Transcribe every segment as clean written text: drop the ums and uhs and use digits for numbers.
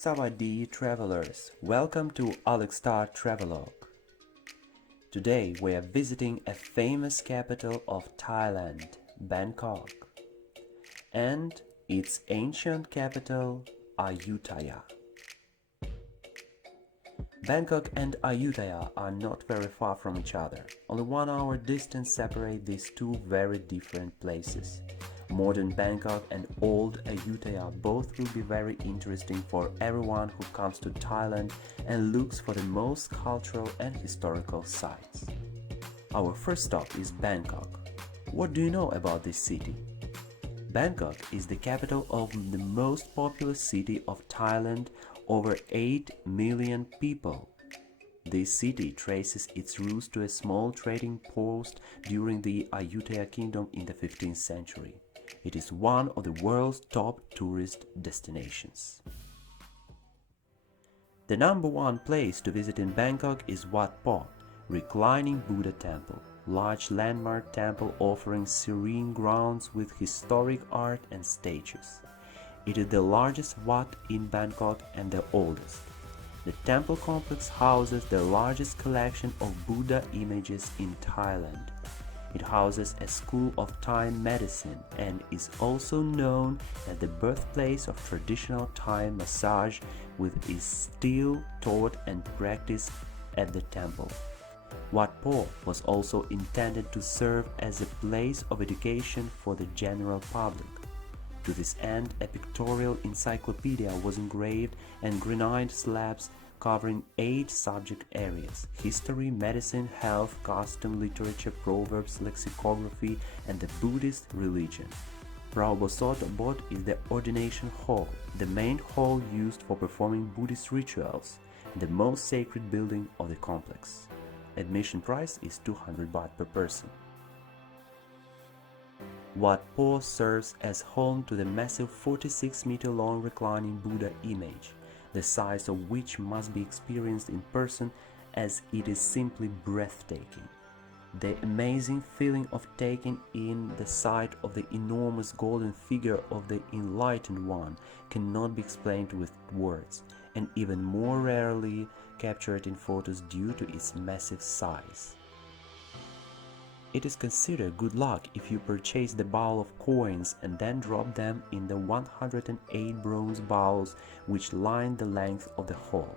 Sawadee travelers, welcome to AlexTar Travelog. Today we are visiting a famous capital of Thailand, Bangkok, and its ancient capital, Ayutthaya. Bangkok and Ayutthaya are not very far from each other. Only 1 hour distance separates these two very different places. Modern Bangkok and old Ayutthaya both will be very interesting for everyone who comes to Thailand and looks for the most cultural and historical sites. Our first stop is Bangkok. What do you know about this city? Bangkok is the capital of the most populous city of Thailand, over 8 million people. This city traces its roots to a small trading post during the Ayutthaya Kingdom in the 15th century. It is one of the world's top tourist destinations. The number one place to visit in Bangkok is Wat Pho, Reclining Buddha Temple, large landmark temple offering serene grounds with historic art and statues. It is the largest Wat in Bangkok and the oldest. The temple complex houses the largest collection of Buddha images in Thailand. It houses a school of Thai medicine and is also known as the birthplace of traditional Thai massage, which is still taught and practiced at the temple. Wat Pho was also intended to serve as a place of education for the general public. To this end, a pictorial encyclopedia was engraved and granite slabs covering 8 subject areas: history, medicine, health, custom, literature, proverbs, lexicography, and the Buddhist religion. Phra is the ordination hall, the main hall used for performing Buddhist rituals, and the most sacred building of the complex. Admission price is 200 baht per person. Wat Pho serves as home to the massive 46-meter-long reclining Buddha image, the size of which must be experienced in person as it is simply breathtaking. The amazing feeling of taking in the sight of the enormous golden figure of the Enlightened One cannot be explained with words, and even more rarely captured in photos due to its massive size. It is considered good luck if you purchase the bowl of coins and then drop them in the 108 bronze bowls which line the length of the hall.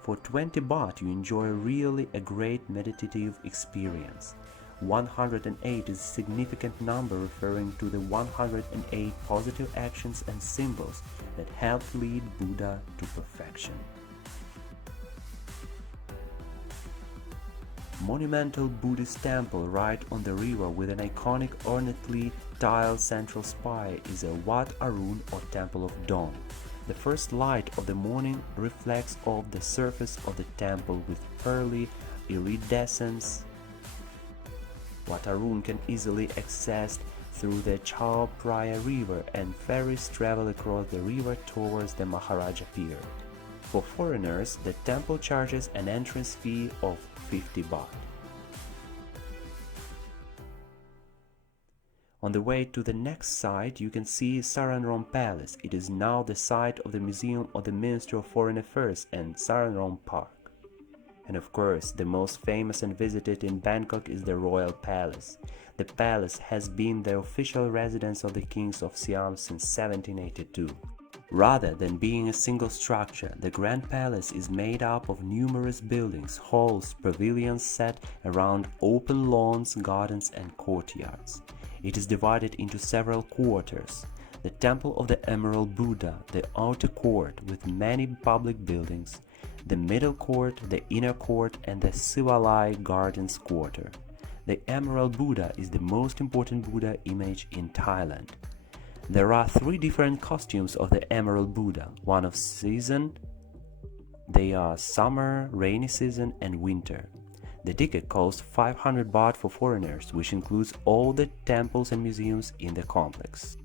For 20 baht you enjoy really a great meditative experience. 108 is a significant number referring to the 108 positive actions and symbols that help lead Buddha to perfection. Monumental Buddhist temple right on the river with an iconic ornately tiled central spire is a Wat Arun, or Temple of Dawn. The first light of the morning reflects off the surface of the temple with pearly iridescence. Wat Arun can easily accessed through the Chao Phraya River, and ferries travel across the river towards the Maharaja Pier. For foreigners, the temple charges an entrance fee of 50 baht. On the way to the next site, you can see Saranrom Palace. It is now the site of the Museum of the Ministry of Foreign Affairs and Saranrom Park. And of course, the most famous and visited in Bangkok is the Royal Palace. The palace has been the official residence of the kings of Siam since 1782. Rather than being a single structure, the Grand Palace is made up of numerous buildings, halls, pavilions set around open lawns, gardens, and courtyards. It is divided into several quarters: the Temple of the Emerald Buddha, the outer court with many public buildings, the middle court, the inner court, and the Sivalai Gardens quarter. The Emerald Buddha is the most important Buddha image in Thailand. There are 3 different costumes of the Emerald Buddha, one of season. They are summer, rainy season, and winter. The ticket costs 500 baht for foreigners, which includes all the temples and museums in the complex.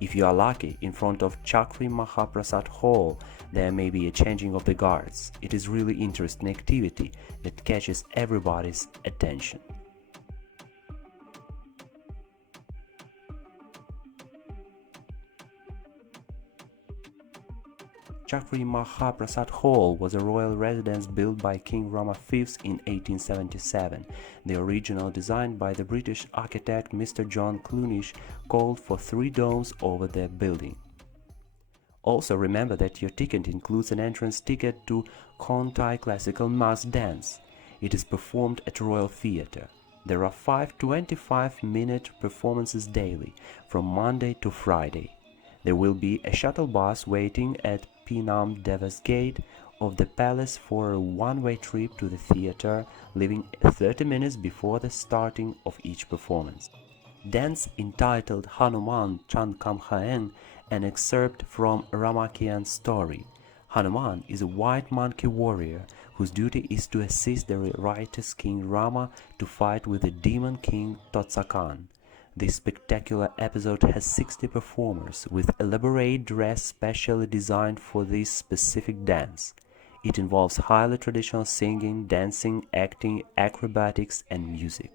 If you are lucky, in front of Chakri Mahaprasad Hall, there may be a changing of the guards. It is really interesting activity that catches everybody's attention. Chakri Mahaprasad Hall was a royal residence built by King Rama V in 1877. The original, designed by the British architect Mr. John Clunish, called for 3 domes over the building. Also remember that your ticket includes an entrance ticket to Khon Thai classical mass dance. It is performed at Royal Theatre. There are 5 25-minute performances daily, from Monday to Friday. There will be a shuttle bus waiting at Pinam Deva's gate of the palace for a one-way trip to the theatre, leaving 30 minutes before the starting of each performance. Dance entitled Hanuman Chankam, an excerpt from Ramakyan's story. Hanuman is a white monkey warrior whose duty is to assist the righteous King Rama to fight with the demon king Totsakan. This spectacular episode has 60 performers, with elaborate dress specially designed for this specific dance. It involves highly traditional singing, dancing, acting, acrobatics, and music.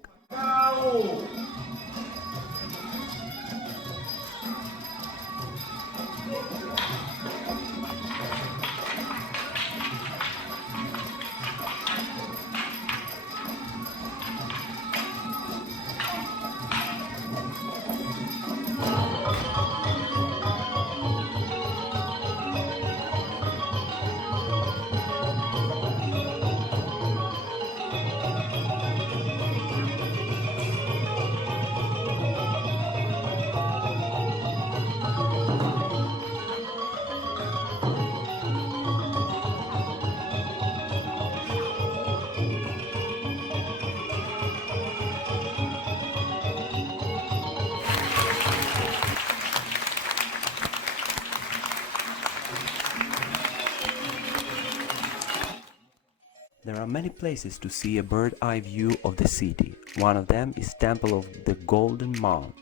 There are many places to see a bird-eye view of the city. One of them is Temple of the Golden Mount.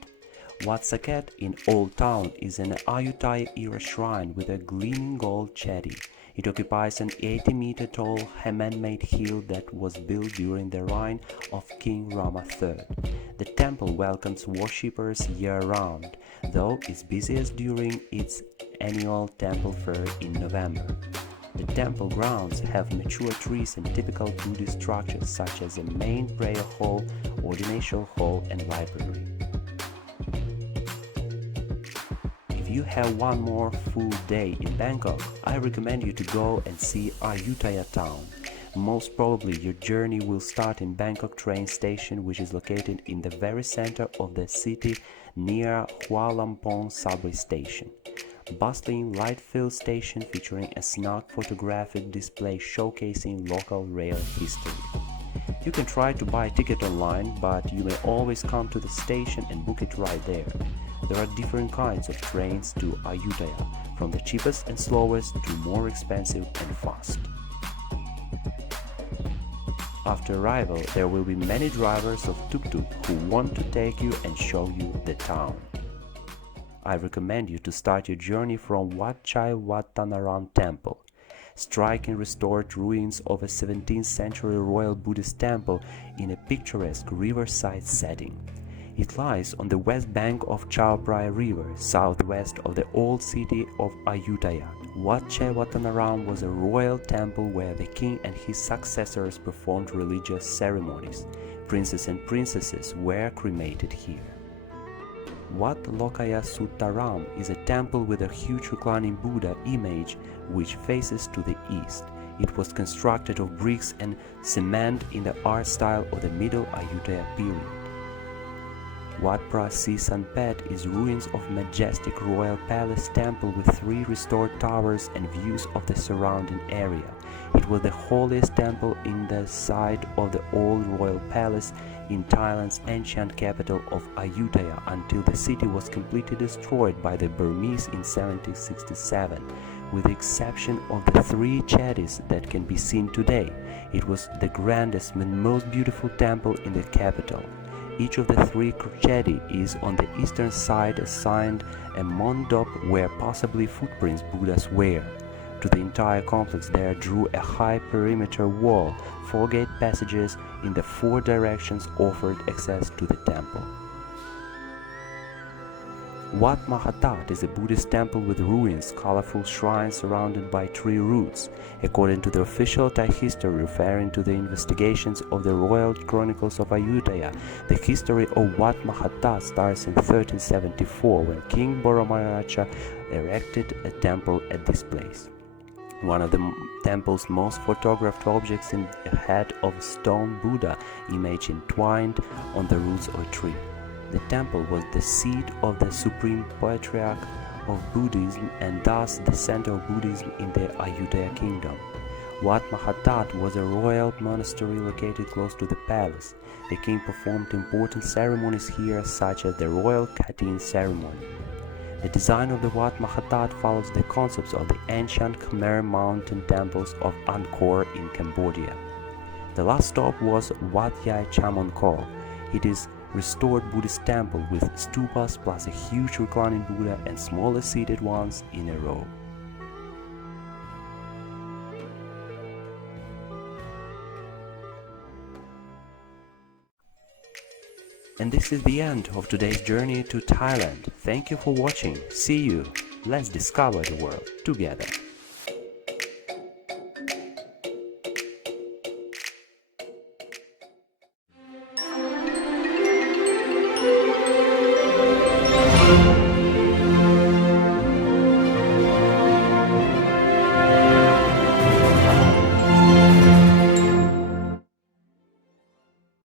Wat Saket in Old Town is an Ayutthaya era shrine with a gleaming gold chetty. It occupies an 80-meter tall man-made hill that was built during the reign of King Rama III. The temple welcomes worshippers year-round, though it's busiest during its annual temple fair in November. The temple grounds have mature trees and typical Buddhist structures such as a main prayer hall, ordination hall, and library. If you have one more full day in Bangkok, I recommend you to go and see Ayutthaya town. Most probably your journey will start in Bangkok train station, which is located in the very center of the city near Hua Lamphong subway station. Bustling light-filled station featuring a snug photographic display showcasing local rail history. You can try to buy a ticket online, but you may always come to the station and book it right there. There are different kinds of trains to Ayutthaya, from the cheapest and slowest to more expensive and fast. After arrival, there will be many drivers of tuk-tuk who want to take you and show you the town. I recommend you to start your journey from Wat Chaiwatthanaram Temple, striking restored ruins of a 17th century royal Buddhist temple in a picturesque riverside setting. It lies on the west bank of Chao Phraya River, southwest of the old city of Ayutthaya. Wat Chaiwatthanaram was a royal temple where the king and his successors performed religious ceremonies. Princes and princesses were cremated here. Wat Lokayasutharam is a temple with a huge reclining Buddha image which faces to the east. It was constructed of bricks and cement in the art style of the Middle Ayutthaya period. Wat Phra Sanphet is ruins of majestic royal palace temple with 3 restored towers and views of the surrounding area. It was the holiest temple in the site of the old royal palace in Thailand's ancient capital of Ayutthaya until the city was completely destroyed by the Burmese in 1767. With the exception of the 3 chetties that can be seen today, it was the grandest and most beautiful temple in the capital. Each of the 3 chetty is on the eastern side assigned a mondop where possibly footprints Buddhas were. To the entire complex there drew a high perimeter wall. 4 gate passages in the 4 directions offered access to the temple. Wat Mahathat is a Buddhist temple with ruins, colorful shrines surrounded by tree roots. According to the official Thai history referring to the investigations of the Royal Chronicles of Ayutthaya, the history of Wat Mahathat starts in 1374 when King Boromaraja erected a temple at this place. One of the temple's most photographed objects is a head of a stone Buddha image entwined on the roots of a tree. The temple was the seat of the Supreme Patriarch of Buddhism and thus the center of Buddhism in the Ayutthaya kingdom. Wat Mahathat was a royal monastery located close to the palace. The king performed important ceremonies here such as the royal cutting ceremony. The design of the Wat Mahathat follows the concepts of the ancient Khmer mountain temples of Angkor in Cambodia. The last stop was Wat Yai Chaimongkol. It is restored Buddhist temple with stupas plus a huge reclining Buddha and smaller seated ones in a row. And this is the end of today's journey to Thailand. Thank you for watching. See you. Let's discover the world together.